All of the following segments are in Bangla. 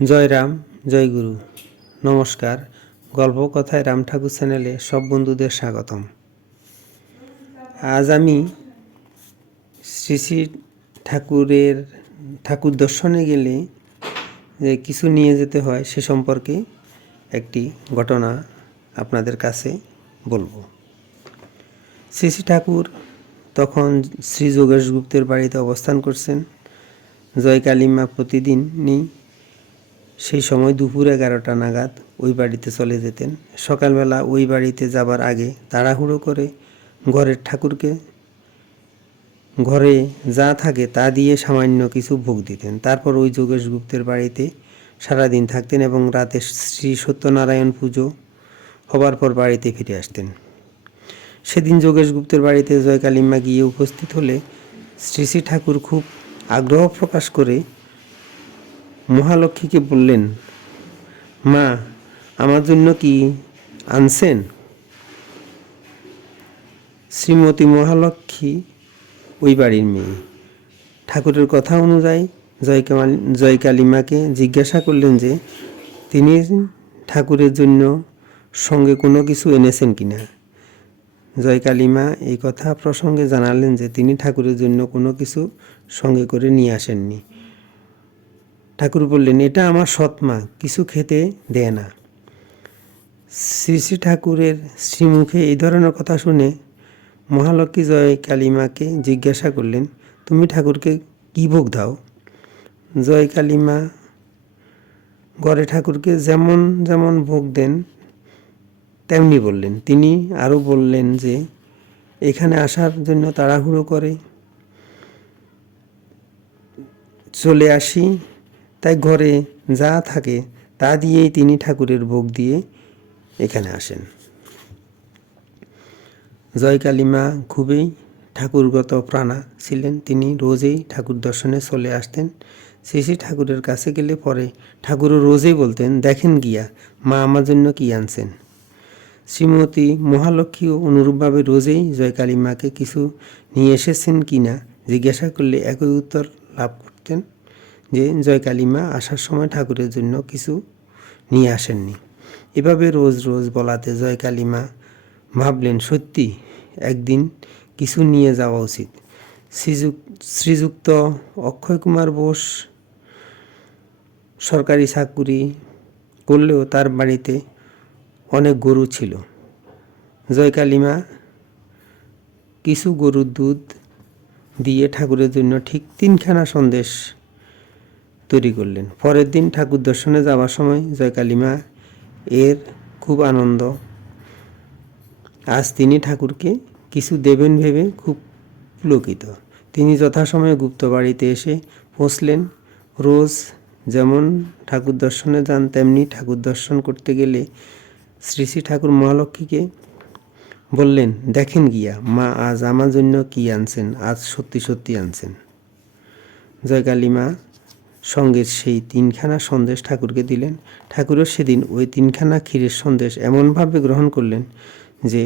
জয় রাম, জয় গুরু। নমস্কার। গল্প কথায় রাম ঠাকুর চ্যানেলে সব বন্ধুদের স্বাগতম। আজ আমি শ্রী শ্রী ঠাকুর দর্শনে গেলে যে কিছু নিয়ে যেতে হয় সে সম্পর্কে একটি ঘটনা আপনাদের কাছে বলবো। শ্রী শ্রী ঠাকুর তখন শ্রী যোগেশ গুপ্তের বাড়িতে অবস্থান করছেন। জয় কালীমা প্রতিদিনই সেই সময় দুপুর 11টা নাগাদ ওই বাড়িতে চলে যেতেন। সকালবেলা ওই বাড়িতে যাবার আগে তাড়াহুড়ো করে ঘরের ঠাকুরকে ঘরে যা থাকে তা দিয়ে সামান্য কিছু ভোগ দিতেন। তারপর ওই যোগেশ গুপ্তের বাড়িতে সারাদিন থাকতেন এবং রাতে শ্রী সত্যনারায়ণ পুজো হবার পর বাড়িতে ফিরে আসতেন। সেদিন যোগেশ গুপ্তের বাড়িতে জয় কালীমা গিয়ে উপস্থিত হলে শ্রী শ্রী ঠাকুর খুব আগ্রহ প্রকাশ করে মহালক্ষ্মীকে বললেন, মা, আমার জন্য কি আনছেন? শ্রীমতী মহালক্ষ্মী ওই বাড়ির মেয়ে। ঠাকুরের কথা অনুযায়ী জয় কালীমাকে জিজ্ঞাসা করলেন যে তিনি ঠাকুরের জন্য সঙ্গে কোনো কিছু এনেছেন কিনা। জয় কালীমা এই কথা প্রসঙ্গে জানালেন যে তিনি ঠাকুরের জন্য কোনো কিছু সঙ্গে করে নিয়ে আসেননি। ঠাকুর বললেন, এটা আমার সৎমা, কিছু খেতে দেয় না। শ্রী শ্রী ঠাকুরের শ্রীমুখে এই ধরনের কথা শুনে মহালক্ষ্মী জয় কালীমাকে জিজ্ঞাসা করলেন, তুমি ঠাকুরকে কী ভোগ দাও? জয় কালীমা ঘরে ঠাকুরকে যেমন যেমন ভোগ দেন তেমনি বললেন। তিনি আরও বললেন যে এখানে আসার জন্য তাড়াহুড়ো করে চলে আসি, তাই ঘরে যা থাকে তা দিয়েই তিনি ঠাকুরের ভোগ দিয়ে এখানে আসেন। জয় কালীমা খুবই ঠাকুরগত প্রাণা ছিলেন। তিনি রোজই ঠাকুর দর্শনে চলে আসতেন। শ্রী শ্রী ঠাকুরের কাছে গেলে পরে ঠাকুরও রোজই বলতেন, দেখেন গিয়া মা আমার জন্য কি আনছেন। শ্রীমতী মহালক্ষ্মীও অনুরূপভাবে রোজই জয় কালীমাকে কিছু নিয়ে এসেছেন কি না জিজ্ঞাসা করলে একই উত্তর লাভ করতেন যে জয় কালীমা আসার সময় ঠাকুরের জন্য কিছু নিয়ে আসেননি। এভাবে রোজ রোজ বলাতে জয় কালীমা ভাবলেন, সত্যি একদিন কিছু নিয়ে যাওয়া উচিত। শ্রীযুক্ত অক্ষয় কুমার বোস সরকারি চাকুরি করলেও তার বাড়িতে অনেক গরু ছিল। জয় কালীমা কিছু গরুর দুধ দিয়ে ঠাকুরের জন্য ঠিক 3খানা সন্দেশ তৈরি করলেন। পরের দিন ঠাকুর দর্শনে যাওয়ার সময় জয় কালীমা এর খুব আনন্দ। আজ তিনি ঠাকুরকে কিছু দেবেন ভেবে খুব পুলকিত। তিনি যথাসময়ে গুপ্ত বাড়িতে এসে পৌঁছলেন। রোজ যেমন ঠাকুর দর্শনে যান তেমনি ঠাকুর দর্শন করতে গেলে শ্রী শ্রী ঠাকুর মহালক্ষ্মীকে বললেন, দেখেন গিয়া মা আজ আমার জন্য কি আনছেন, আজ সত্যি সত্যি আনছেন। জয় কালীমা সঙ্গে সেই 3খানা সন্দেশ ঠাকুরকে দিলেন। ঠাকুরও সেদিন ওই 3খানা ক্ষীরের সন্দেশ এমনভাবে গ্রহণ করলেন যে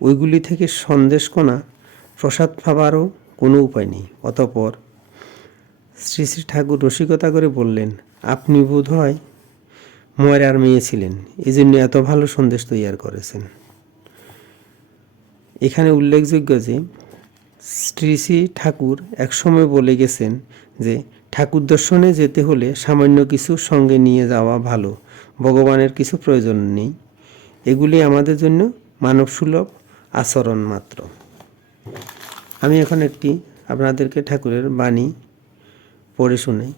ওইগুলি থেকে সন্দেশকণা প্রসাদ পাবারও কোনো উপায় নেই। অতঃপর শ্রী শ্রী ঠাকুর রসিকতা করে বললেন, আপনি বোধ হয় ময়রার মেয়ে ছিলেন, এই জন্য এত ভালো সন্দেশ তৈরি করেছেন। এখানে উল্লেখযোগ্য যে শ্রী শ্রী ঠাকুর একসময় বলে গেছেন যে ঠাকুর দর্শনে যেতে হলে সামান্য কিছু সঙ্গে নিয়ে যাওয়া ভালো, ভগবানের কিছু প্রয়োজন নেই, এগুলি আমাদের জন্য মানবসুলভ আচরণ মাত্র। আমি এখন একটি আপনাদেরকে ঠাকুরের বাণী পড়ে শোনাই।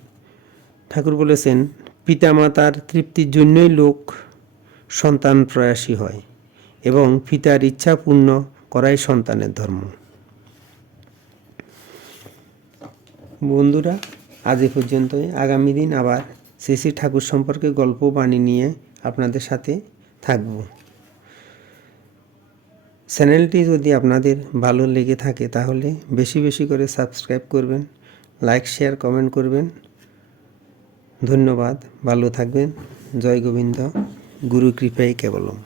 ঠাকুর বলেছেন, পিতামাতার তৃপ্তির জন্যই লোক সন্তান প্রয়াসী হয় এবং পিতার ইচ্ছা পূর্ণ করাই সন্তানের ধর্ম। বন্ধুরা, আজ এ পর্যন্তই। আগামী দিন আবার শ্রী শ্রী ঠাকুর সম্পর্কে গল্প বাণী নিয়ে আপনাদের সাথে থাকব। চ্যানেলটি যদি আপনাদের ভালো লেগে থাকে তাহলে বেশি বেশি করে সাবস্ক্রাইব করবেন, লাইক শেয়ার কমেন্ট করবেন। ধন্যবাদ, ভালো থাকবেন। জয় গোবিন্দ, গুরু কৃপাই কেবলম।